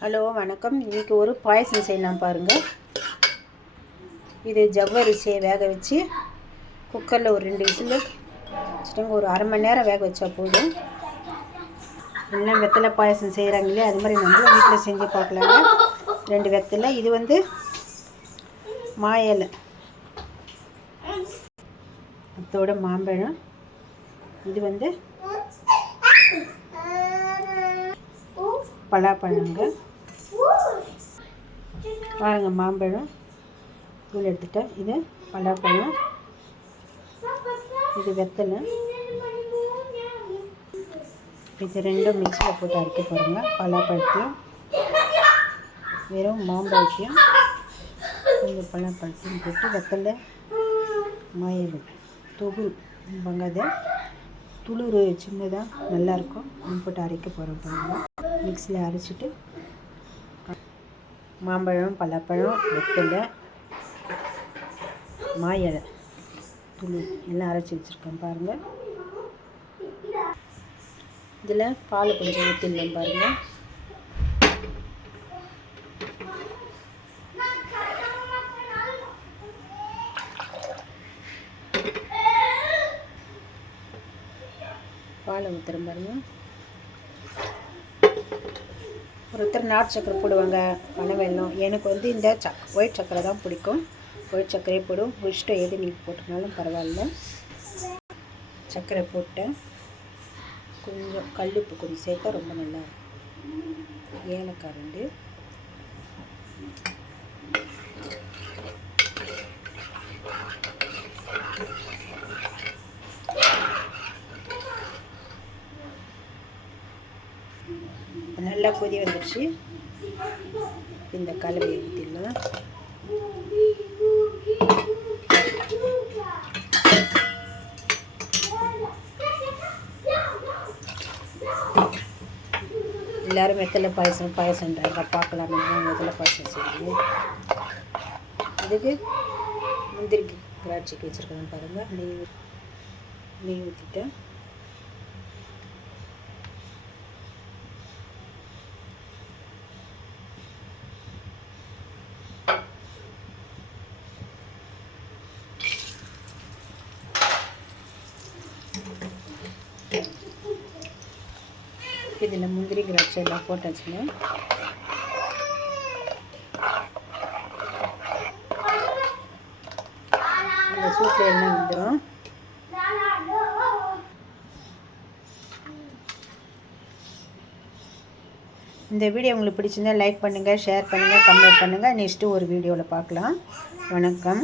Hello வணக்கம். இன்றைக்கி ஒரு பாயசம் செய்யலாம் பாருங்கள் இது ஜவ்வரிசியை வேக வச்சு குக்கரில் ஒரு ரெண்டு விசில் வச்சுட்டுங்க ஒரு அரை மணி நேரம் வேக வச்சா போதும். எல்லாம் வெத்தலை பாயசம் செய்கிறாங்க இல்லையா அது மாதிரி நம்ம வீட்டில் செஞ்சு பார்க்கலாங்க. ரெண்டு வெத்தலை இது வந்து மா இலை மாம்பழம். இது வந்து பலாப்பழங்க. பாருங்க மாம்பழம். தூள் எடுத்துட்டேன் இது பலாப்பழம். இது வெத்தலை. இது ரெண்டும் மிக்சியில் போட்டு அரைக்க போகிறோங்க பலாப்பழத்தையும் வெறும் மாம்பழத்தையும் கொஞ்சம் பலாப்பழத்தையும் போட்டு வெத்தலை மாயிடும் தொகுல் பங்காத துளிர் சின்னதாக நல்லாயிருக்கும் அது போட்டு அரைக்க போகிறோம் பாருங்கள் மிக்சியில் அரைச்சிட்டு மாம்பழம் பலாப்பழம் வெத்தலை மாயலை துளி எல்லாம் அரைச்சி வச்சுருக்கேன் பாருங்கள் இதில் பால் கொஞ்சம் ஊற்றிடலாம் பாருங்கள் பால் ஊற்றுறேன் பாருங்கள் ஒருத்தர் நாட்டு சக்கரை போடுவாங்க பனை வெள்ளம் எனக்கு வந்து இந்த சக் ஒயிட் சக்கரை தான் பிடிக்கும். ஒயிட் சர்க்கரையே போடும் இஷ்டம் எது நீங்கள் போட்டுனாலும் பரவாயில்ல. சர்க்கரை போட்டேன். கொஞ்சம் கல்லுப்பு கொஞ்சம் சேர்த்தா ரொம்ப நல்லா ஏலக்காய் ரெண்டு. நல்லா கொதி வந்துடுச்சு இந்த கலவையை ஊற்றிடலாம் எல்லாரும் வெத்தலை பாயசம் பாயசம்ன்றாங்க பார்க்கலாம். நம்ம வெத்தலை பாயசம் செய்யுது இதுக்கு முந்திரிக்கு திராட்சைக்கு வச்சுருக்காங்க பாருங்கள் நெய் நெய் ஊற்றிட்டேன் இதில் முந்திரி திராட்சை எல்லாம் போட்டாச்சுங்க இந்த சூப்பில் என்ன வந்துடும் இந்த வீடியோ உங்களுக்கு பிடிச்சிருந்தா லைக் பண்ணுங்கள் ஷேர் பண்ணுங்கள் கமெண்ட் பண்ணுங்கள் நெக்ஸ்ட்டு ஒரு வீடியோவில் பார்க்கலாம். வணக்கம்.